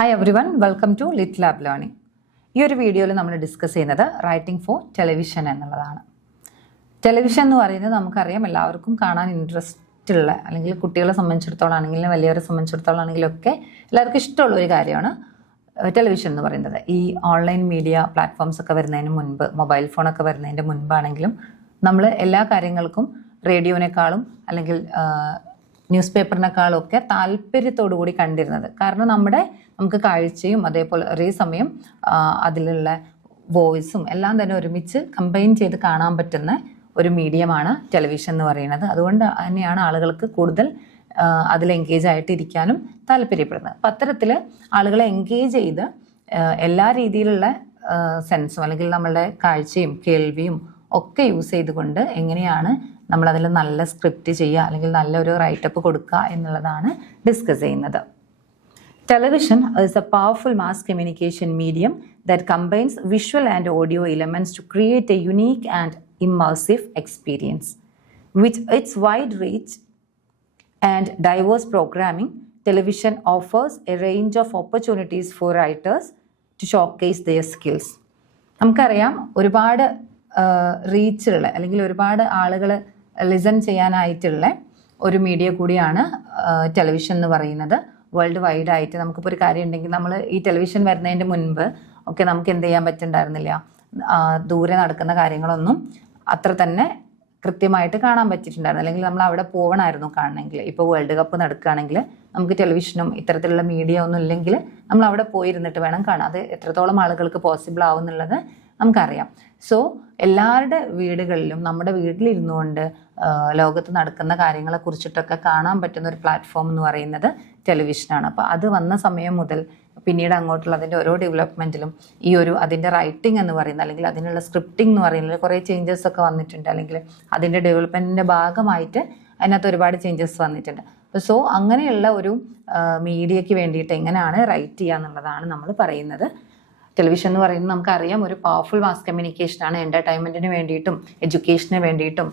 Hi everyone, welcome to Lit Lab Learning. ഈ ഒരു വീഡിയോയിൽ നമ്മൾ ഡിസ്കസ് ചെയ്യുന്നത് റൈറ്റിംഗ് ഫോർ ടെലിവിഷൻ എന്നുള്ളതാണ്. ടെലിവിഷൻ എന്ന് പറയുന്നത് നമുക്കറിയാം, എല്ലാവർക്കും കാണാൻ ഇൻട്രസ്റ്റ് ഉള്ള, അല്ലെങ്കിൽ കുട്ടികളെ സംബന്ധിച്ചിടത്തോളം ആണെങ്കിലും വലിയവരെ സംബന്ധിച്ചിടത്തോളം ആണെങ്കിലും ഒക്കെ എല്ലാവർക്കും ഇഷ്ടമുള്ള ഒരു കാര്യമാണ് ടെലിവിഷൻ എന്ന് പറയുന്നത്. ഈ ഓൺലൈൻ മീഡിയ പ്ലാറ്റ്ഫോംസ് ഒക്കെ വരുന്നതിന് മുൻപ്, മൊബൈൽ ഫോണൊക്കെ വരുന്നതിൻ്റെ മുൻപാണെങ്കിലും നമ്മൾ എല്ലാ കാര്യങ്ങൾക്കും റേഡിയോനേക്കാളും അല്ലെങ്കിൽ ന്യൂസ് പേപ്പറിനേക്കാളും ഒക്കെ താല്പര്യത്തോടു കൂടി കണ്ടിരുന്നത്. കാരണം നമുക്ക് കാഴ്ചയും അതേപോലെ ഒരേ സമയം അതിലുള്ള വോയിസും എല്ലാം തന്നെ ഒരുമിച്ച് കമ്പൈൻ ചെയ്ത് കാണാൻ പറ്റുന്ന ഒരു മീഡിയമാണ് ടെലിവിഷൻ എന്ന് പറയുന്നത്. അതുകൊണ്ട് തന്നെയാണ് ആളുകൾക്ക് കൂടുതൽ അതിൽ എൻഗേജ് ആയിട്ട് ഇരിക്കാനും താല്പര്യപ്പെടുന്നത്. അപ്പം അത്തരത്തിൽ ആളുകളെ എൻഗേജ് ചെയ്ത് എല്ലാ രീതിയിലുള്ള സെൻസും അല്ലെങ്കിൽ നമ്മളുടെ കാഴ്ചയും കേൾവിയും ഒക്കെ യൂസ് ചെയ്തുകൊണ്ട് എങ്ങനെയാണ് നമ്മളതിൽ നല്ല സ്ക്രിപ്റ്റ് ചെയ്യുക അല്ലെങ്കിൽ നല്ലൊരു റൈറ്റപ്പ് കൊടുക്കുക എന്നുള്ളതാണ് ഡിസ്കസ് ചെയ്യുന്നത്. Television is a powerful mass communication medium that combines visual and audio elements to create a unique and immersive experience. With its wide reach and diverse programming, television offers a range of opportunities for writers to showcase their skills. നമുക്കറിയാം, ഒരുപാട് റീച്ചുള്ള അല്ലെങ്കിൽ ഒരുപാട് ആളുകൾ listen ചെയ്യാനായിട്ടുള്ള ഒരു media കൂടിയാണ് television എന്ന് പറയുന്നത്. വേൾഡ് വൈഡ് ആയിട്ട് നമുക്കിപ്പോൾ ഒരു കാര്യം ഉണ്ടെങ്കിൽ നമ്മൾ ഈ ടെലിവിഷൻ വരുന്നതിൻ്റെ മുൻപ് ഒക്കെ നമുക്ക് എന്ത് ചെയ്യാൻ പറ്റുന്നുണ്ടായിരുന്നില്ല. ദൂരെ നടക്കുന്ന കാര്യങ്ങളൊന്നും അത്ര തന്നെ കൃത്യമായിട്ട് കാണാൻ പറ്റിയിട്ടുണ്ടായിരുന്നു, അല്ലെങ്കിൽ നമ്മൾ അവിടെ പോകണമായിരുന്നു കാണണമെങ്കിൽ. ഇപ്പോൾ വേൾഡ് കപ്പ് നടക്കുകയാണെങ്കിൽ നമുക്ക് ടെലിവിഷനും ഇത്തരത്തിലുള്ള മീഡിയ ഒന്നും ഇല്ലെങ്കിൽ നമ്മൾ അവിടെ പോയിരുന്നിട്ട് വേണം കാണാൻ. അത് എത്രത്തോളം ആളുകൾക്ക് പോസിബിൾ ആവും എന്നുള്ളത് നമുക്കറിയാം. സോ എല്ലാവരുടെ വീടുകളിലും നമ്മുടെ വീട്ടിലിരുന്നു കൊണ്ട് ലോകത്ത് നടക്കുന്ന കാര്യങ്ങളെ കുറിച്ചിട്ടൊക്കെ കാണാൻ പറ്റുന്ന ഒരു പ്ലാറ്റ്ഫോം എന്ന് പറയുന്നത് ടെലിവിഷനാണ്. അപ്പോൾ അത് വന്ന സമയം മുതൽ പിന്നീട് അങ്ങോട്ടുള്ള അതിൻ്റെ ഓരോ ഡെവലപ്മെൻറ്റിലും ഈ അതിൻ്റെ റൈറ്റിംഗ് എന്ന് പറയുന്നത് അല്ലെങ്കിൽ അതിനുള്ള സ്ക്രിപ്റ്റിംഗ് എന്ന് പറയുന്നത് കുറേ ചേഞ്ചസ് ഒക്കെ വന്നിട്ടുണ്ട്, അല്ലെങ്കിൽ അതിൻ്റെ ഡെവലപ്മെൻറ്റിൻ്റെ ഭാഗമായിട്ട് അതിനകത്ത് ഒരുപാട് ചേഞ്ചസ് വന്നിട്ടുണ്ട്. സോ അങ്ങനെയുള്ള ഒരു മീഡിയയ്ക്ക് വേണ്ടിയിട്ട് എങ്ങനെയാണ് റൈറ്റ് ചെയ്യുക എന്നുള്ളതാണ് നമ്മൾ പറയുന്നത്. ടെലിവിഷൻ എന്ന് പറയുന്നത് നമുക്കറിയാം ഒരു പവർഫുൾ മാസ് കമ്മ്യൂണിക്കേഷനാണ്. എൻ്റർടൈൻമെൻറ്റിന് വേണ്ടിയിട്ടും എഡ്യൂക്കേഷന് വേണ്ടിയിട്ടും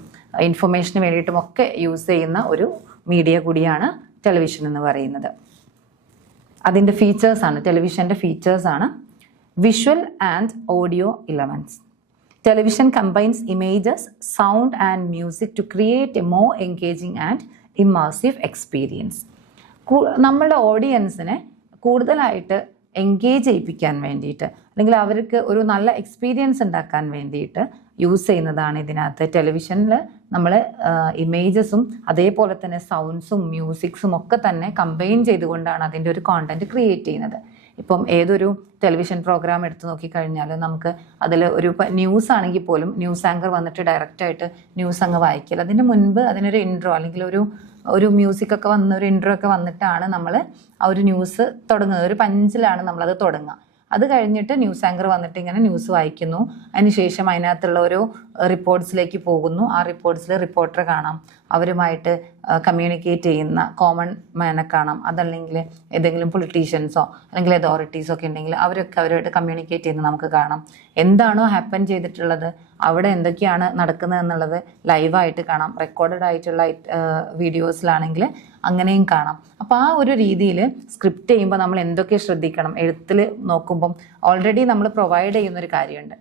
ഇൻഫർമേഷന് വേണ്ടിയിട്ടും ഒക്കെ യൂസ് ചെയ്യുന്ന ഒരു മീഡിയ കൂടിയാണ് ടെലിവിഷൻ എന്ന് പറയുന്നത്. അതിൻ്റെ ഫീച്ചേഴ്സാണ്, ടെലിവിഷൻ്റെ ഫീച്ചേഴ്സാണ് visual and audio elements. Television combines images, sound and music to create a more engaging and immersive experience. നമ്മളുടെ ഓഡിയൻസിനെ കൂടുതലായിട്ട് എൻഗേജ് ചെയ്യിപ്പിക്കാൻ വേണ്ടിയിട്ട് അല്ലെങ്കിൽ അവർക്ക് ഒരു നല്ല എക്സ്പീരിയൻസ് ഉണ്ടാക്കാൻ വേണ്ടിയിട്ട് യൂസ് ചെയ്യുന്നതാണ് ഇതിനകത്ത്. ടെലിവിഷനിൽ നമ്മൾ ഇമേജസും അതേപോലെ തന്നെ സൗണ്ട്സും മ്യൂസിക്സും ഒക്കെ തന്നെ കമ്പൈൻ ചെയ്തുകൊണ്ടാണ് അതിൻ്റെ ഒരു കോണ്ടന്റ് ക്രിയേറ്റ് ചെയ്യുന്നത്. ഇപ്പം ഏതൊരു ടെലിവിഷൻ പ്രോഗ്രാം എടുത്ത് നോക്കിക്കഴിഞ്ഞാൽ നമുക്ക് അതിൽ ഒരു ന്യൂസ് ആണെങ്കിൽ പോലും ന്യൂസ് ആങ്കർ വന്നിട്ട് ഡയറക്റ്റായിട്ട് ന്യൂസ് അങ്ങ് വായിക്കില്ല. അതിന് മുൻപ് അതിനൊരു ഇൻട്രോ അല്ലെങ്കിൽ ഒരു മ്യൂസിക് ഒക്കെ വന്ന ഒരു ഇൻട്രോ ഒക്കെ വന്നിട്ടാണ് നമ്മൾ ആ ഒരു ന്യൂസ് തുടങ്ങുന്നത്. ഒരു പഞ്ചിലാണ് നമ്മളത് തുടങ്ങുക. അത് കഴിഞ്ഞിട്ട് ന്യൂസ് ആങ്കർ വന്നിട്ട് ഇങ്ങനെ ന്യൂസ് വായിക്കുന്നു. അതിനുശേഷം അതിനകത്തുള്ള ഓരോ റിപ്പോർട്ട്സിലേക്ക് പോകുന്നു. ആ റിപ്പോർട്ട്സിൽ റിപ്പോർട്ടറെ കാണാം, അവരുമായിട്ട് കമ്മ്യൂണിക്കേറ്റ് ചെയ്യുന്ന കോമൺ മാനെ കാണാം. അതല്ലെങ്കിൽ ഏതെങ്കിലും പൊളിറ്റീഷ്യൻസോ അല്ലെങ്കിൽ അതോറിറ്റീസോ ഒക്കെ ഉണ്ടെങ്കിൽ അവരൊക്കെ അവരുമായിട്ട് കമ്മ്യൂണിക്കേറ്റ് ചെയ്യുന്നത് നമുക്ക് കാണാം. എന്താണോ ഹാപ്പൻ ചെയ്തിട്ടുള്ളത്, അവിടെ എന്തൊക്കെയാണ് നടക്കുന്നത് എന്നുള്ളത് ലൈവായിട്ട് കാണാം. റെക്കോർഡഡ് ആയിട്ടുള്ള വീഡിയോസിലാണെങ്കിൽ അങ്ങനെയും കാണാം. അപ്പോൾ ആ ഒരു രീതിയിൽ സ്ക്രിപ്റ്റ് ചെയ്യുമ്പോൾ നമ്മൾ എന്തൊക്കെ ശ്രദ്ധിക്കണം, എഴുത്തിൽ നോക്കുമ്പം ഓൾറെഡി നമ്മൾ പ്രൊവൈഡ് ചെയ്യുന്നൊരു കാര്യമുണ്ട്,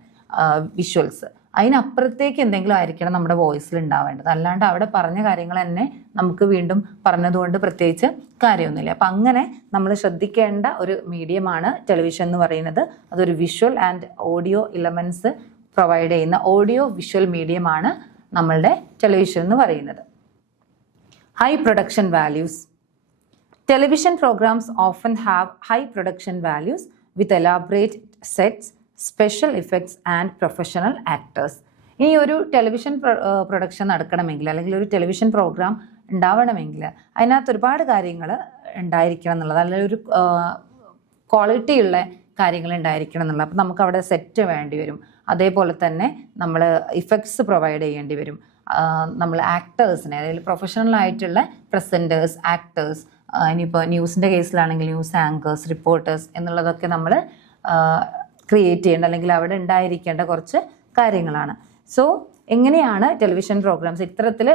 വിഷ്വൽസ്. അതിനപ്പുറത്തേക്ക് എന്തെങ്കിലും ആയിരിക്കണം നമ്മുടെ വോയിസിൽ ഉണ്ടാവേണ്ടത്. അല്ലാണ്ട് അവിടെ പറഞ്ഞ കാര്യങ്ങൾ തന്നെ നമുക്ക് വീണ്ടും പറഞ്ഞതുകൊണ്ട് പ്രത്യേകിച്ച് കാര്യമൊന്നുമില്ല. അപ്പം അങ്ങനെ നമ്മൾ ശ്രദ്ധിക്കേണ്ട ഒരു മീഡിയമാണ് ടെലിവിഷൻ എന്ന് പറയുന്നത്. അതൊരു visual and audio elements provide ചെയ്യുന്ന ഓഡിയോ വിഷ്വൽ മീഡിയമാണ് നമ്മളുടെ ടെലിവിഷൻ എന്ന് പറയുന്നത്. High production values. Television programs often have high production values with elaborate sets, special effects and professional actors. ഇനി ഒരു ടെലിവിഷൻ പ്രൊഡക്ഷൻ നടക്കണമെങ്കിൽ അല്ലെങ്കിൽ ഒരു ടെലിവിഷൻ പ്രോഗ്രാം ഉണ്ടാവണമെങ്കിൽ അതിനകത്ത് ഒരുപാട് കാര്യങ്ങൾ ഉണ്ടായിരിക്കണം എന്നുള്ളത്, അല്ലെങ്കിൽ ഒരു ക്വാളിറ്റിയുള്ള കാര്യങ്ങൾ ഉണ്ടായിരിക്കണം എന്നുള്ളത്. അപ്പം നമുക്ക് അവിടെ സെറ്റ് വേണ്ടി വരും. അതേപോലെ തന്നെ നമ്മൾ ഇഫക്ട്സ് പ്രൊവൈഡ് ചെയ്യേണ്ടി വരും. നമ്മൾ ആക്ടേഴ്സിനെ, അതായത് പ്രൊഫഷണൽ ആയിട്ടുള്ള പ്രസൻറ്റേഴ്സ്, ആക്ടേഴ്സ്, ഇനിയിപ്പോൾ ന്യൂസിൻ്റെ കേസിലാണെങ്കിൽ ന്യൂസ് ആങ്കേഴ്സ്, റിപ്പോർട്ടേഴ്സ് എന്നുള്ളതൊക്കെ നമ്മൾ ക്രിയേറ്റ് ചെയ്യേണ്ട അല്ലെങ്കിൽ അവിടെ ഉണ്ടായിരിക്കേണ്ട കുറച്ച് കാര്യങ്ങളാണ്. സോ എങ്ങനെയാണ് ടെലിവിഷൻ പ്രോഗ്രാംസ് ഇത്തരത്തിൽ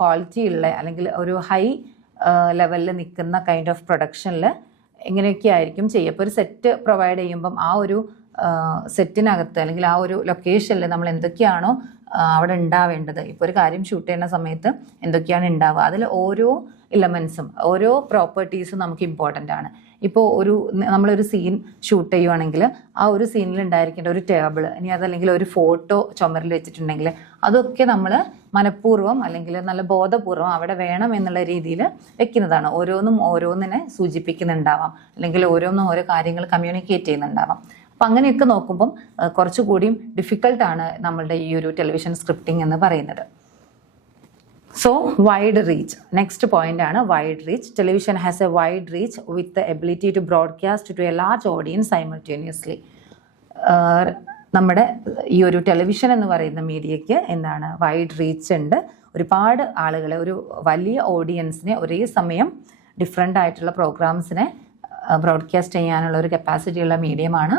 ക്വാളിറ്റി ഉള്ള അല്ലെങ്കിൽ ഒരു ഹൈ ലെവലിൽ നിൽക്കുന്ന കൈൻഡ് ഓഫ് പ്രൊഡക്ഷനിൽ എങ്ങനെയൊക്കെ ആയിരിക്കും ചെയ്യുക. ഇപ്പോൾ ഒരു സെറ്റ് പ്രൊവൈഡ് ചെയ്യുമ്പം ആ ഒരു സെറ്റിനകത്ത് അല്ലെങ്കിൽ ആ ഒരു ലൊക്കേഷനിൽ നമ്മൾ എന്തൊക്കെയാണോ അവിടെ ഉണ്ടാവേണ്ടത്, ഇപ്പോൾ ഒരു കാര്യം ഷൂട്ട് ചെയ്യുന്ന സമയത്ത് എന്തൊക്കെയാണ് ഉണ്ടാവുക, അതിൽ ഓരോ എലമെൻസും ഓരോ പ്രോപ്പർട്ടീസും നമുക്ക് ഇമ്പോർട്ടൻ്റ് ആണ്. ഇപ്പോൾ നമ്മളൊരു സീൻ ഷൂട്ട് ചെയ്യുവാണെങ്കിൽ ആ ഒരു സീനിൽ ഉണ്ടായിരിക്കേണ്ട ഒരു ടേബിൾ, ഇനി അതല്ലെങ്കിൽ ഒരു ഫോട്ടോ ചുമരിൽ വെച്ചിട്ടുണ്ടെങ്കിൽ അതൊക്കെ നമ്മൾ മനഃപൂർവ്വം അല്ലെങ്കിൽ നല്ല ബോധപൂർവ്വം അവിടെ വേണം എന്നുള്ള രീതിയിൽ വെക്കുന്നതാണ്. ഓരോന്നിനെ സൂചിപ്പിക്കുന്നുണ്ടാവാം, അല്ലെങ്കിൽ ഓരോന്നും ഓരോ കാര്യങ്ങൾ കമ്മ്യൂണിക്കേറ്റ് ചെയ്യുന്നുണ്ടാവാം. അപ്പം അങ്ങനെയൊക്കെ നോക്കുമ്പം കുറച്ചുകൂടിയും ഡിഫിക്കൽട്ടാണ് നമ്മളുടെ ഈ ഒരു ടെലിവിഷൻ സ്ക്രിപ്റ്റിംഗ് എന്ന് പറയുന്നത്. So wide reach, next point ആണ് wide reach. Television has a wide reach with the ability to broadcast to a large audience simultaneously. നമ്മുടെ ഈ ഒരു ടെലിവിഷൻ എന്ന് പറയുന്ന മീഡിയയ്ക്ക് എന്താണ് വൈഡ് റീച്ച് ഉണ്ട്. ഒരുപാട് ആളുകളെ, ഒരു വലിയ ഓഡിയൻസിനെ ഒരേ സമയം ഡിഫറെൻ്റ് ആയിട്ടുള്ള പ്രോഗ്രാംസിനെ ബ്രോഡ്കാസ്റ്റ് ചെയ്യാനുള്ള ഒരു കപ്പാസിറ്റി ഉള്ള മീഡിയമാണ്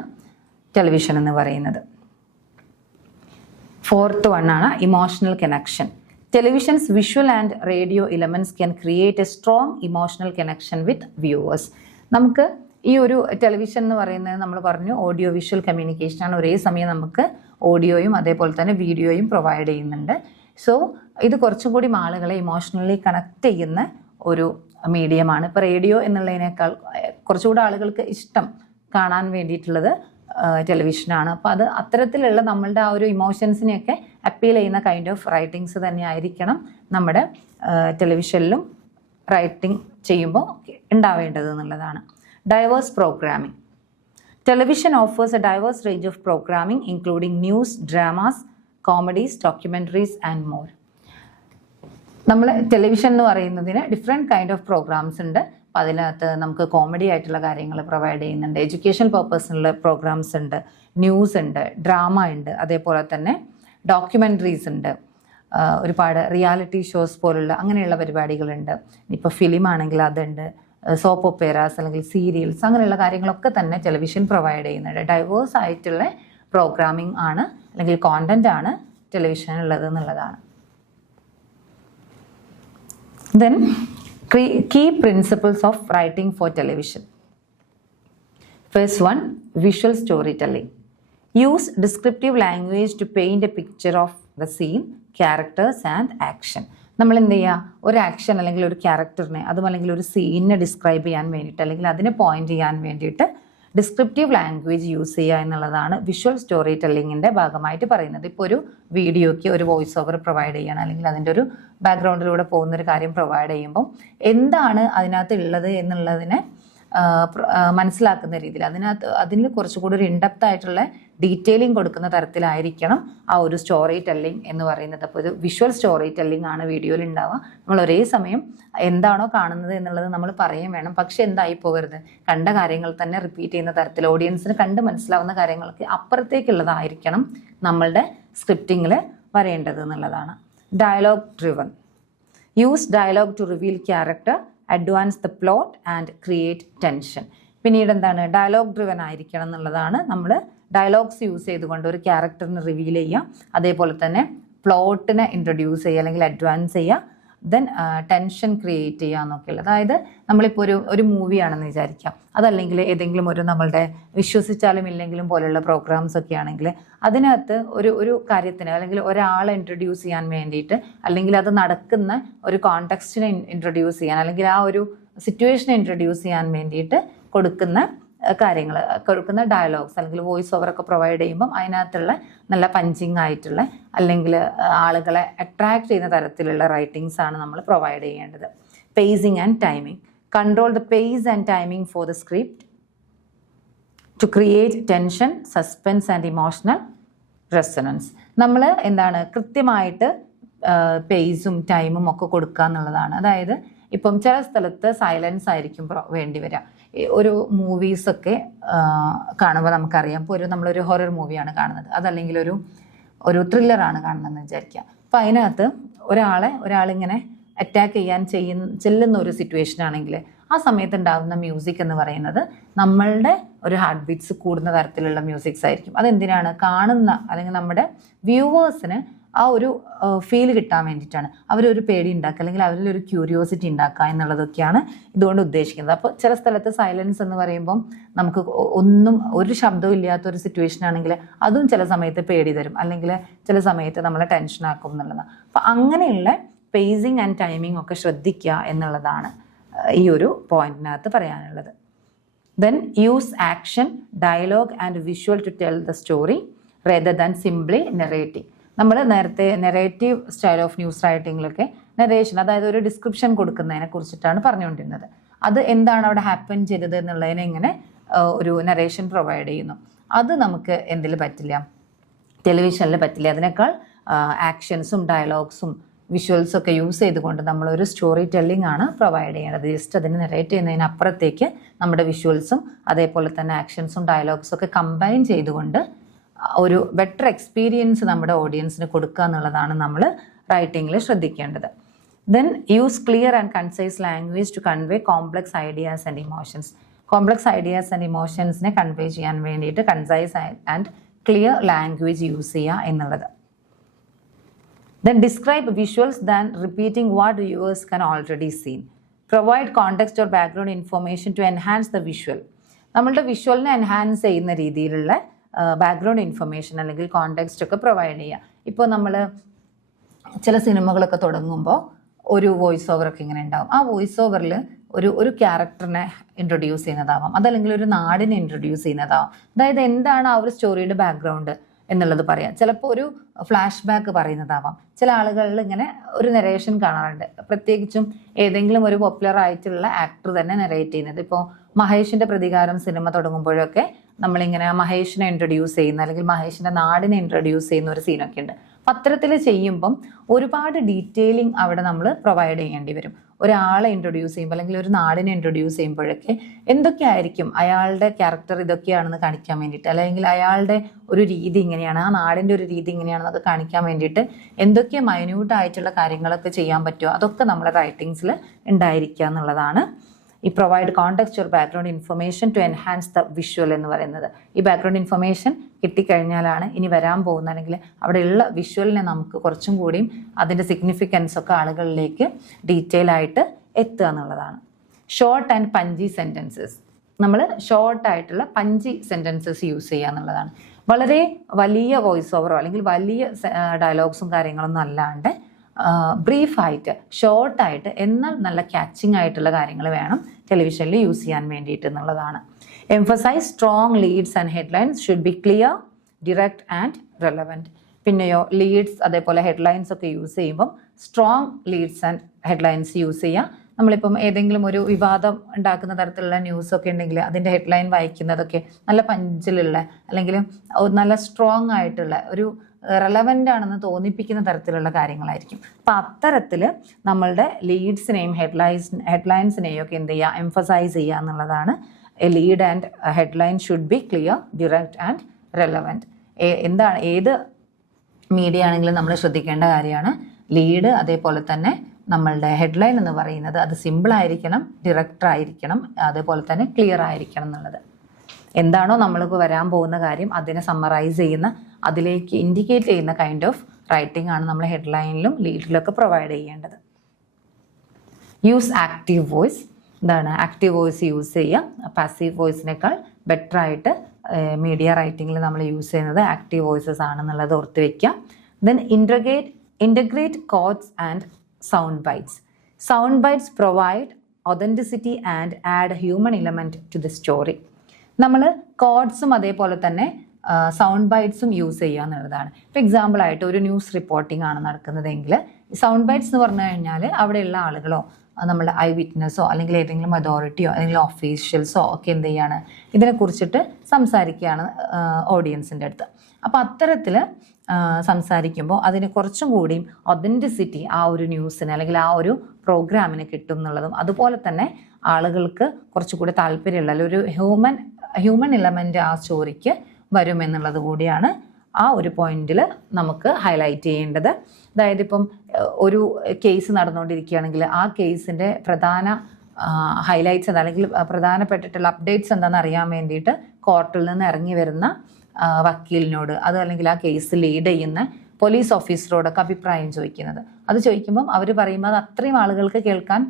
ടെലിവിഷൻ എന്ന് പറയുന്നത്. ഫോർത്ത് വൺ ആണ് emotional connection. Televisions visual and radio elements can create A strong emotional connection with viewers. നമുക്ക് ഈ ഒരു ടെലിവിഷൻ എന്ന് പറയുന്നത് നമ്മൾ പറഞ്ഞു ഓഡിയോ വിഷ്വൽ കമ്മ്യൂണിക്കേഷനാണ്. ഒരേ സമയം നമുക്ക് ഓഡിയോയും അതേപോലെ തന്നെ വീഡിയോയും പ്രൊവൈഡ് ചെയ്യുന്നുണ്ട്. സോ ഇത് കുറച്ചും കൂടി ആളുകളെ ഇമോഷണലി കണക്ട് ചെയ്യുന്ന ഒരു മീഡിയമാണ്. ഇപ്പോൾ റേഡിയോ എന്നുള്ളതിനേക്കാൾ കുറച്ചുകൂടി ആളുകൾക്ക് ഇഷ്ടം കാണാൻ വേണ്ടിയിട്ടുള്ളത് ടെലിവിഷനാണ്. അപ്പോൾ അത് അത്തരത്തിലുള്ള നമ്മളുടെ ആ ഒരു ഇമോഷൻസിനെയൊക്കെ അപ്പീൽ ചെയ്യുന്ന കൈൻഡ് ഓഫ് റൈറ്റിങ്സ് തന്നെ ആയിരിക്കണം നമ്മുടെ ടെലിവിഷനിലും റൈറ്റിംഗ് ചെയ്യുമ്പോൾ ഉണ്ടാവേണ്ടത് എന്നുള്ളതാണ്. Diverse programming. Television offers a diverse range of programming including news, dramas, comedies, documentaries and more. നമ്മൾ ടെലിവിഷൻ എന്ന് പറയുന്നതിന് ഡിഫറെൻറ്റ് കൈൻഡ് ഓഫ് പ്രോഗ്രാംസ് ഉണ്ട്. അപ്പോൾ അതിനകത്ത് നമുക്ക് കോമഡി ആയിട്ടുള്ള കാര്യങ്ങൾ പ്രൊവൈഡ് ചെയ്യുന്നുണ്ട്, എഡ്യൂക്കേഷൻ പർപ്പസിനുള്ള പ്രോഗ്രാംസ് ഉണ്ട്, ന്യൂസ് ഉണ്ട്, ഡ്രാമ ഉണ്ട്, അതേപോലെ തന്നെ ഡോക്യുമെൻ്ററീസ് ഉണ്ട്, ഒരുപാട് റിയാലിറ്റി ഷോസ് പോലുള്ള അങ്ങനെയുള്ള പരിപാടികളുണ്ട്. ഇപ്പോൾ ഫിലിം ആണെങ്കിൽ അതുണ്ട്, സോപ്പ് ഒപ്പേറാസ് അല്ലെങ്കിൽ സീരിയൽസ്, അങ്ങനെയുള്ള കാര്യങ്ങളൊക്കെ തന്നെ ടെലിവിഷൻ പ്രൊവൈഡ് ചെയ്യുന്നുണ്ട്. ഡൈവേഴ്സ് ആയിട്ടുള്ള പ്രോഗ്രാമിംഗ് ആണ് അല്ലെങ്കിൽ കോണ്ടന്റ് ആണ് ടെലിവിഷനുള്ളത് എന്നുള്ളതാണ്. Then key principles of writing for television. First one, visual storytelling. Use descriptive language to paint a picture of the scene, characters and action. നമ്മൾ എന്ത് ചെയ്യുക, ഒരു ആക്ഷൻ അല്ലെങ്കിൽ ഒരു ക്യാരക്ടറിനെ അതും അല്ലെങ്കിൽ ഒരു സീനിനെ ഡിസ്ക്രൈബ് ചെയ്യാൻ വേണ്ടിയിട്ട് അല്ലെങ്കിൽ അതിനെ പോയിന്റ് ചെയ്യാൻ വേണ്ടിയിട്ട് ഡിസ്ക്രിപ്റ്റീവ് ലാംഗ്വേജ് യൂസ് ചെയ്യുക എന്നുള്ളതാണ് വിഷ്വൽ സ്റ്റോറി ടെല്ലിങ്ങിൻ്റെ ഭാഗമായിട്ട് പറയുന്നത്. ഇപ്പോൾ ഒരു വീഡിയോയ്ക്ക് ഒരു വോയിസ് ഓവർ പ്രൊവൈഡ് ചെയ്യണം അല്ലെങ്കിൽ അതിൻ്റെ ഒരു ബാക്ക്ഗ്രൗണ്ടിലൂടെ പോകുന്നൊരു കാര്യം പ്രൊവൈഡ് ചെയ്യുമ്പോൾ എന്താണ് അതിനകത്ത് ഉള്ളത് എന്നുള്ളതിനെ മനസ്സിലാക്കുന്ന രീതിയിൽ അതിന് കുറച്ചുകൂടി ഒരു ഇൻഡെപ്ത് ആയിട്ടുള്ള ഡീറ്റെയിലിംഗ് കൊടുക്കുന്ന തരത്തിലായിരിക്കണം ആ ഒരു സ്റ്റോറി ടെല്ലിംഗ് എന്ന് പറയുന്നത്. അപ്പോൾ ഒരു വിഷ്വൽ സ്റ്റോറി ടെല്ലിംഗ് ആണ് വീഡിയോയിൽ ഉണ്ടാവുക. നമ്മൾ ഒരേ സമയം എന്താണോ കാണുന്നത് എന്നുള്ളത് നമ്മൾ പറയുകയും വേണം. പക്ഷെ എന്തായി പോകരുത്, കണ്ട കാര്യങ്ങൾ തന്നെ റിപ്പീറ്റ് ചെയ്യുന്ന തരത്തിൽ ഓഡിയൻസിന് കണ്ട് മനസ്സിലാവുന്ന കാര്യങ്ങൾക്ക് അപ്പുറത്തേക്കുള്ളതായിരിക്കണം നമ്മളുടെ സ്ക്രിപ്റ്റിങ്ങിൽ വരേണ്ടത് എന്നുള്ളതാണ്. Dialogue driven. Use dialogue to reveal character, advance the plot and create tension. പിന്നീട് എന്താണ്, ഡയലോഗ് ഡ്രിവൻ ആയിരിക്കണം എന്നുള്ളതാണ്. നമ്മൾ ഡയലോഗ്സ് യൂസ് ചെയ്തുകൊണ്ട് ഒരു ക്യാരക്ടറിനെ റിവീൽ ചെയ്യുക, അതേപോലെ തന്നെ പ്ലോട്ടിനെ ഇൻട്രൊഡ്യൂസ് ചെയ്യുക അല്ലെങ്കിൽ അഡ്വാൻസ് ചെയ്യുക, ദെൻ ടെൻഷൻ ക്രിയേറ്റ് ചെയ്യുക എന്നൊക്കെയുള്ളത്. അതായത് നമ്മളിപ്പോൾ ഒരു മൂവിയാണെന്ന് വിചാരിക്കാം, അതല്ലെങ്കിൽ ഏതെങ്കിലും ഒരു നമ്മളുടെ വിശ്വസിച്ചാലും ഇല്ലെങ്കിലും പോലെയുള്ള പ്രോഗ്രാംസ് ഒക്കെ ആണെങ്കിൽ അതിനകത്ത് ഒരു കാര്യത്തിന് അല്ലെങ്കിൽ ഒരാളെ ഇൻട്രൊഡ്യൂസ് ചെയ്യാൻ വേണ്ടിയിട്ട് അല്ലെങ്കിൽ അത് നടക്കുന്ന ഒരു കോണ്ടെക്സ്റ്റിനെ ഇൻട്രൊഡ്യൂസ് ചെയ്യാൻ അല്ലെങ്കിൽ ആ ഒരു സിറ്റുവേഷനെ ഇൻട്രൊഡ്യൂസ് ചെയ്യാൻ വേണ്ടിയിട്ട് കൊടുക്കുന്ന ഡയലോഗ്സ് അല്ലെങ്കിൽ വോയിസ് ഓവറൊക്കെ പ്രൊവൈഡ് ചെയ്യുമ്പം അതിനകത്തുള്ള നല്ല പഞ്ചിങ് ആയിട്ടുള്ള അല്ലെങ്കിൽ ആളുകളെ അട്രാക്ട് ചെയ്യുന്ന തരത്തിലുള്ള റൈറ്റിങ്സ് ആണ് നമ്മൾ പ്രൊവൈഡ് ചെയ്യേണ്ടത്. Pacing and timing. Control the pace and timing for the script to create tension, suspense and emotional resonance. നമ്മൾ കൃത്യമായിട്ട് പേസും ടൈമും ഒക്കെ കൊടുക്കുക എന്നുള്ളതാണ്. അതായത് ഇപ്പം ചില സ്ഥലത്ത് സൈലൻസ് ആയിരിക്കും വേണ്ടി വരിക. ഒരു മൂവീസൊക്കെ കാണുമ്പോൾ നമുക്കറിയാം, ഇപ്പോൾ നമ്മളൊരു ഹൊറർ മൂവിയാണ് കാണുന്നത്, അതല്ലെങ്കിൽ ഒരു ത്രില്ലറാണ് കാണുന്നതെന്ന് വിചാരിക്കുക. അപ്പോൾ അതിനകത്ത് ഒരാളിങ്ങനെ അറ്റാക്ക് ചെയ്യാൻ ചെല്ലുന്ന ഒരു സിറ്റുവേഷൻ ആണെങ്കിൽ ആ സമയത്ത് ഉണ്ടാകുന്ന മ്യൂസിക് എന്ന് പറയുന്നത് നമ്മളുടെ ഒരു ഹാർട്ട് ബീറ്റ്സ് കൂടുന്ന തരത്തിലുള്ള മ്യൂസിക്സ് ആയിരിക്കും. അതെന്തിനാണ്, കാണുന്ന അല്ലെങ്കിൽ നമ്മുടെ വ്യൂവേഴ്സിന് ആ ഒരു ഫീൽ കിട്ടാൻ വേണ്ടിയിട്ടാണ്. അവരൊരു പേടി ഉണ്ടാക്കുക അല്ലെങ്കിൽ അവരിലൊരു ക്യൂരിയോസിറ്റി ഉണ്ടാക്കുക എന്നുള്ളതൊക്കെയാണ് ഇതുകൊണ്ട് ഉദ്ദേശിക്കുന്നത്. അപ്പോൾ ചില സ്ഥലത്ത് സൈലൻസ് എന്ന് പറയുമ്പം നമുക്ക് ഒന്നും ഒരു ശബ്ദവും ഇല്ലാത്തൊരു സിറ്റുവേഷൻ ആണെങ്കിൽ അതും ചില സമയത്ത് പേടി തരും, അല്ലെങ്കിൽ ചില സമയത്ത് നമ്മളെ ടെൻഷനാക്കും എന്നുള്ളതാണ്. അപ്പം അങ്ങനെയുള്ള പേസിങ് ആൻഡ് ടൈമിംഗ് ഒക്കെ ശ്രദ്ധിക്കുക എന്നുള്ളതാണ് ഈ ഒരു പോയിന്റിനകത്ത് പറയാനുള്ളത്. Then use action, dialogue and visual to tell the story rather than simply narrating. നമ്മൾ നേരത്തെ നെറേറ്റീവ് സ്റ്റൈൽ ഓഫ് ന്യൂസ് റൈറ്റിങ്ങിലൊക്കെ നെറേഷൻ, അതായത് ഒരു ഡിസ്ക്രിപ്ഷൻ കൊടുക്കുന്നതിനെ കുറിച്ചിട്ടാണ് പറഞ്ഞുകൊണ്ടിരുന്നത്. അത് എന്താണ് അവിടെ ഹാപ്പൻ ചെയ്തത് എന്നുള്ളതിനെ ഇങ്ങനെ ഒരു നറേഷൻ പ്രൊവൈഡ് ചെയ്യുന്നു. അത് നമുക്ക് എന്തിൽ പറ്റില്ല, ടെലിവിഷനിൽ പറ്റില്ല. അതിനേക്കാൾ ആക്ഷൻസും ഡയലോഗ്സും വിഷ്വൽസും ഒക്കെ യൂസ് ചെയ്തുകൊണ്ട് നമ്മളൊരു സ്റ്റോറി ടെല്ലിംഗ് ആണ് പ്രൊവൈഡ് ചെയ്യേണ്ടത്. ജസ്റ്റ് അതിന് നെറേറ്റ് ചെയ്യുന്നതിനപ്പുറത്തേക്ക് നമ്മുടെ വിഷ്വൽസും അതേപോലെ തന്നെ ആക്ഷൻസും ഡയലോഗ്സും ഒക്കെ കമ്പൈൻ ചെയ്തുകൊണ്ട് ഒരു ബെറ്റർ എക്സ്പീരിയൻസ് നമ്മുടെ ഓഡിയൻസിന് കൊടുക്കുക എന്നുള്ളതാണ് നമ്മൾ റൈറ്റിങ്ങിൽ ശ്രദ്ധിക്കേണ്ടത്. Then use clear and concise language to convey complex ideas and emotions. Complex ideas and ഇമോഷൻസിനെ കൺവേ ചെയ്യാൻ വേണ്ടിയിട്ട് concise and clear language use ചെയ്യുക എന്നുള്ളത്. Then describe visuals than repeating what viewers can already see. Provide context or background information to enhance the visual. നമ്മളുടെ വിഷ്വലിനെ enhance ചെയ്യുന്ന രീതിയിലുള്ള background information അല്ലെങ്കിൽ context ഒക്കെ പ്രൊവൈഡ് ചെയ്യുക. ഇപ്പോൾ നമ്മൾ ചില സിനിമകളൊക്കെ തുടങ്ങുമ്പോൾ ഒരു വോയിസ് ഓവറൊക്കെ ഇങ്ങനെ ഉണ്ടാവും. ആ വോയിസ് ഓവറിൽ ഒരു ക്യാരക്ടറിനെ ഇൻട്രൊഡ്യൂസ് ചെയ്യുന്നതാവാം, അതല്ലെങ്കിൽ ഒരു നാടിനെ ഇൻട്രൊഡ്യൂസ് ചെയ്യുന്നതാവാം. അതായത് എന്താണ് ആ ഒരു സ്റ്റോറിയുടെ ബാക്ക്ഗ്രൗണ്ട് എന്നുള്ളത് പറയാം. ചിലപ്പോൾ ഒരു ഫ്ലാഷ് ബാക്ക് പറയുന്നതാവാം. ചില ആളുകളിൽ ഇങ്ങനെ ഒരു നെറേഷൻ കാണാറുണ്ട്, പ്രത്യേകിച്ചും ഏതെങ്കിലും ഒരു പോപ്പുലർ ആയിട്ടുള്ള ആക്ടർ തന്നെ നെറേറ്റ് ചെയ്യുന്നത്. ഇപ്പോൾ മഹേഷിൻ്റെ പ്രതികാരം സിനിമ തുടങ്ങുമ്പോഴൊക്കെ നമ്മളിങ്ങനെ മഹേഷിനെ ഇൻട്രൊഡ്യൂസ് ചെയ്യുന്ന അല്ലെങ്കിൽ മഹേഷിൻ്റെ നാടിനെ ഇൻട്രൊഡ്യൂസ് ചെയ്യുന്ന ഒരു സീനൊക്കെ ഉണ്ട്. അപ്പം അത്തരത്തിൽ ചെയ്യുമ്പം ഒരുപാട് ഡീറ്റെയിലിംഗ് അവിടെ നമ്മൾ പ്രൊവൈഡ് ചെയ്യേണ്ടി വരും. ഒരാളെ ഇൻട്രൊഡ്യൂസ് ചെയ്യുമ്പോൾ അല്ലെങ്കിൽ ഒരു നാടിനെ ഇൻട്രൊഡ്യൂസ് ചെയ്യുമ്പോഴൊക്കെ എന്തൊക്കെയായിരിക്കും അയാളുടെ ക്യാരക്ടർ ഇതൊക്കെയാണെന്ന് കാണിക്കാൻ വേണ്ടിയിട്ട്, അല്ലെങ്കിൽ അയാളുടെ ഒരു രീതി ഇങ്ങനെയാണ്, ആ നാടിൻ്റെ ഒരു രീതി ഇങ്ങനെയാണെന്നൊക്കെ കാണിക്കാൻ വേണ്ടിയിട്ട് എന്തൊക്കെ മൈന്യൂട്ടായിട്ടുള്ള കാര്യങ്ങളൊക്കെ ചെയ്യാൻ പറ്റുമോ അതൊക്കെ നമ്മുടെ റൈറ്റിങ്സിൽ ഉണ്ടായിരിക്കുക എന്നുള്ളതാണ് ഈ provide context or background information to enhance the visual എന്ന് പറയുന്നത്. ഈ ബാക്ക്ഗ്രൗണ്ട് ഇൻഫർമേഷൻ കിട്ടിക്കഴിഞ്ഞാലാണ് ഇനി വരാൻ പോകുന്ന അല്ലെങ്കിൽ അവിടെയുള്ള വിഷ്വലിനെ നമുക്ക് കുറച്ചും കൂടിയും അതിൻ്റെ സിഗ്നിഫിക്കൻസ് ഒക്കെ ആളുകളിലേക്ക് ഡീറ്റെയിൽ ആയിട്ട് എത്തുക എന്നുള്ളതാണ്. Short and punchy sentences. നമ്മൾ ഷോർട്ടായിട്ടുള്ള പഞ്ചി സെൻറ്റൻസസ് യൂസ് ചെയ്യുക എന്നുള്ളതാണ്. വളരെ വലിയ വോയിസ് ഓവറോ അല്ലെങ്കിൽ വലിയ ഡയലോഗ്സും കാര്യങ്ങളൊന്നും അല്ലാണ്ട് ബ്രീഫായിട്ട് ഷോർട്ടായിട്ട് എന്നാൽ നല്ല ക്യാച്ചിങ് ആയിട്ടുള്ള കാര്യങ്ങൾ വേണം ടെലിവിഷനിൽ യൂസ് ചെയ്യാൻ വേണ്ടിയിട്ട് എന്നുള്ളതാണ്. Emphasize strong leads and headlines should be clear, direct and relevant. പിന്നെയോ ലീഡ്സ് അതേപോലെ ഹെഡ്ലൈൻസ് ഒക്കെ യൂസ് ചെയ്യുമ്പം strong leads and headlines use ചെയ്യുക. നമ്മളിപ്പം ഏതെങ്കിലും ഒരു വിവാദം ഉണ്ടാക്കുന്ന തരത്തിലുള്ള ന്യൂസൊക്കെ ഉണ്ടെങ്കിൽ അതിൻ്റെ ഹെഡ്ലൈൻ വായിക്കുന്നതൊക്കെ നല്ല പഞ്ചിലുള്ള അല്ലെങ്കിൽ നല്ല സ്ട്രോങ് ആയിട്ടുള്ള ഒരു റെലവൻ്റ് ആണെന്ന് തോന്നിപ്പിക്കുന്ന തരത്തിലുള്ള കാര്യങ്ങളായിരിക്കും. അപ്പം അത്തരത്തിൽ നമ്മളുടെ ലീഡ്സിനെയും ഹെഡ്ലൈൻസിനെയും ഒക്കെ എന്ത് ചെയ്യുക, എംഫസൈസ് ചെയ്യുക എന്നുള്ളതാണ്. A lead and headline should be clear, direct and relevant. എന്താണ് ഏത് മീഡിയ ആണെങ്കിലും നമ്മൾ ശ്രദ്ധിക്കേണ്ട കാര്യമാണ്. ലീഡ് അതേപോലെ തന്നെ നമ്മളുടെ ഹെഡ്ലൈൻ എന്ന് പറയുന്നത് അത് സിമ്പിളായിരിക്കണം, ഡിറക്റ്റ് ആയിരിക്കണം, അതേപോലെ തന്നെ ക്ലിയർ ആയിരിക്കണം എന്നുള്ളത്. എന്താണോ നമ്മൾക്ക് വരാൻ പോകുന്ന കാര്യം അതിനെ സമ്മറൈസ് ചെയ്യുന്ന, അതിലേക്ക് ഇൻഡിക്കേറ്റ് ചെയ്യുന്ന കൈൻഡ് ഓഫ് റൈറ്റിംഗ് ആണ് നമ്മൾ ഹെഡ്ലൈനിലും ലീഡിലൊക്കെ പ്രൊവൈഡ് ചെയ്യേണ്ടത്. Use active voice. എന്താണ് ആക്റ്റീവ് വോയിസ് യൂസ് ചെയ്യുക. പാസീവ് വോയിസിനേക്കാൾ ബെറ്റർ ആയിട്ട് മീഡിയ റൈറ്റിങ്ങിൽ നമ്മൾ യൂസ് ചെയ്യുന്നത് ആക്റ്റീവ് വോയിസസ് ആണെന്നുള്ളത് ഓർത്ത് വയ്ക്കുക. Then integrate quotes and sound bites. Sound bites provide authenticity and add human element to the story. നമ്മൾ കോഡ്സും അതേപോലെ തന്നെ സൗണ്ട് ബൈറ്റ്സും യൂസ് ചെയ്യുക എന്നുള്ളതാണ്. ഇപ്പോൾ എക്സാമ്പിളായിട്ട് ഒരു ന്യൂസ് റിപ്പോർട്ടിംഗ് ആണ് നടക്കുന്നതെങ്കിൽ സൗണ്ട് ബൈറ്റ്സ് എന്ന് പറഞ്ഞു കഴിഞ്ഞാൽ അവിടെയുള്ള ആളുകളോ നമ്മുടെ ഐ വിറ്റ്നസ്സോ അല്ലെങ്കിൽ ഏതെങ്കിലും അതോറിറ്റിയോ അല്ലെങ്കിൽ ഒഫീഷ്യൽസോ ഒക്കെ എന്ത് ചെയ്യാണ് ഇതിനെക്കുറിച്ചിട്ട് സംസാരിക്കുകയാണ് ഓഡിയൻസിൻ്റെ അടുത്ത്. അപ്പോൾ അത്തരത്തിൽ സംസാരിക്കുമ്പോൾ അതിന് കുറച്ചും കൂടിയും ഒതൻറ്റിസിറ്റി ആ ഒരു ന്യൂസിന് അല്ലെങ്കിൽ ആ ഒരു പ്രോഗ്രാമിന് കിട്ടും എന്നുള്ളതും, അതുപോലെ തന്നെ ആളുകൾക്ക് കുറച്ചുകൂടി താല്പര്യമുള്ള ഒരു ഹ്യൂമൻ എലമെൻ്റ് ആ സ്റ്റോറിക്ക് വരുമെന്നുള്ളത് കൂടിയാണ് ആ ഒരു പോയിന്റിൽ നമുക്ക് ഹൈലൈറ്റ് ചെയ്യേണ്ടത്. അതായത് ഇപ്പം ഒരു കേസ് നടന്നുകൊണ്ടിരിക്കുകയാണെങ്കിൽ ആ കേസിൻ്റെ പ്രധാന ഹൈലൈറ്റ്സ് എന്താ അല്ലെങ്കിൽ പ്രധാനപ്പെട്ടിട്ടുള്ള അപ്ഡേറ്റ്സ് എന്താണെന്ന് അറിയാൻ വേണ്ടിയിട്ട് കോർട്ടിൽ നിന്ന് ഇറങ്ങി വരുന്ന വക്കീലിനോട്, അത് അല്ലെങ്കിൽ ആ കേസ് ലീഡ് ചെയ്യുന്ന പോലീസ് ഓഫീസറോടൊക്കെ അഭിപ്രായം ചോദിക്കുന്നത്. അത് ചോദിക്കുമ്പം അവർ പറയുമ്പോൾ അത് അത്രയും ആളുകൾക്ക് കേൾക്കാൻ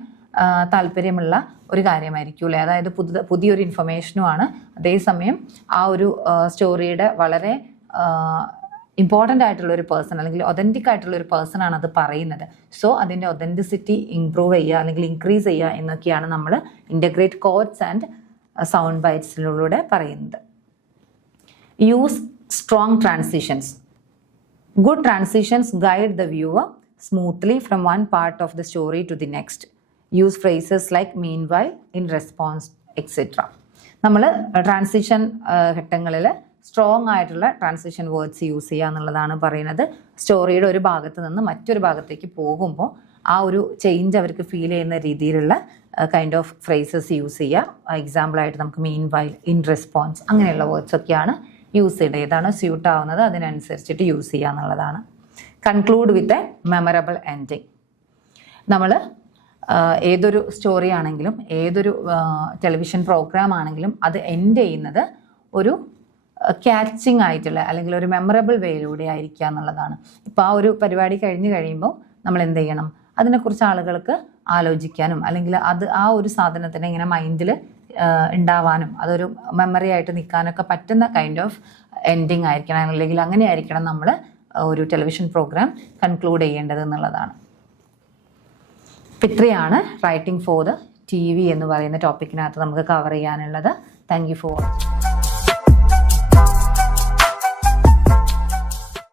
താല്പര്യമുള്ള ഒരു കാര്യമായിരിക്കും അതായത് പുതിയൊരു ഇൻഫർമേഷനുമാണ്. അതേസമയം ആ ഒരു സ്റ്റോറിയുടെ വളരെ ഇമ്പോർട്ടൻ്റ് ആയിട്ടുള്ള ഒരു പേഴ്സൺ അല്ലെങ്കിൽ ഒതൻറ്റിക് ആയിട്ടുള്ള ഒരു പേഴ്സൺ ആണ് അത് പറയുന്നത്. സോ അതിൻ്റെ ഒതൻറ്റിസിറ്റി ഇംപ്രൂവ് ചെയ്യുക അല്ലെങ്കിൽ ഇൻക്രീസ് ചെയ്യുക എന്നൊക്കെയാണ് നമ്മൾ ഇൻ്റഗ്രേറ്റ് കോഡ്സ് ആൻഡ് സൗണ്ട് ബൈറ്റ്സിലൂടെ പറയുന്നത്. Use strong transitions. Good transitions guide the viewer smoothly from one part of the story to the next. Use phrases like meanwhile, in response, etc. നമ്മൾ transition ഘട്ടങ്ങളിൽ strong ആയിട്ടുള്ള transition words use ചെയ്യുക എന്നുള്ളതാണ് പറയുന്നത്. സ്റ്റോറിയുടെ ഒരു ഭാഗത്ത് നിന്ന് മറ്റൊരു ഭാഗത്തേക്ക് പോകുമ്പോൾ ആ ഒരു ചേഞ്ച് അവർക്ക് ഫീൽ ചെയ്യുന്ന രീതിയിലുള്ള കൈൻഡ് ഓഫ് ഫ്രേസസ് യൂസ് ചെയ്യുക. എക്സാമ്പിളായിട്ട് നമുക്ക് മീൻവൈൽ, ഇൻ റെസ്പോൺസ് അങ്ങനെയുള്ള വേർഡ്സ് ഒക്കെയാണ് യൂസ് ചെയ്യേണ്ടത്. ഏതാണ് സ്യൂട്ട് ആവുന്നത് അതിനനുസരിച്ചിട്ട് യൂസ് ചെയ്യുക എന്നുള്ളതാണ്. Conclude with a memorable ending. നമ്മൾ ഏതൊരു സ്റ്റോറി ആണെങ്കിലും ഏതൊരു ടെലിവിഷൻ പ്രോഗ്രാം ആണെങ്കിലും അത് എൻഡ് ചെയ്യുന്നത് ഒരു ക്യാച്ചിങ് ആയിട്ടുള്ള അല്ലെങ്കിൽ ഒരു മെമ്മറബിൾ വേയിലൂടെ ആയിരിക്കുക എന്നുള്ളതാണ്. ഇപ്പോൾ ആ ഒരു പരിപാടി കഴിഞ്ഞ് കഴിയുമ്പോൾ നമ്മൾ എന്ത് ചെയ്യണം, അതിനെക്കുറിച്ച് ആളുകൾക്ക് ആലോചിക്കാനും അല്ലെങ്കിൽ ആ ഒരു സാധനത്തിനെ ഇങ്ങനെ മൈൻഡിൽ ഉണ്ടാവാനും അതൊരു മെമ്മറി ആയിട്ട് നിൽക്കാനൊക്കെ പറ്റുന്ന കൈൻഡ് ഓഫ് എൻഡിങ് ആയിരിക്കണം അല്ലെങ്കിൽ അങ്ങനെ ആയിരിക്കണം നമ്മൾ ഒരു ടെലിവിഷൻ പ്രോഗ്രാം കൺക്ലൂഡ് ചെയ്യേണ്ടത് എന്നുള്ളതാണ്. ഇത്രയാണ് റൈറ്റിംഗ് ഫോർ ദ TV എന്ന് പറയുന്ന ടോപ്പിക്കിനകത്ത് നമുക്ക് കവർ ചെയ്യാനുള്ളത്. Thank you for watching.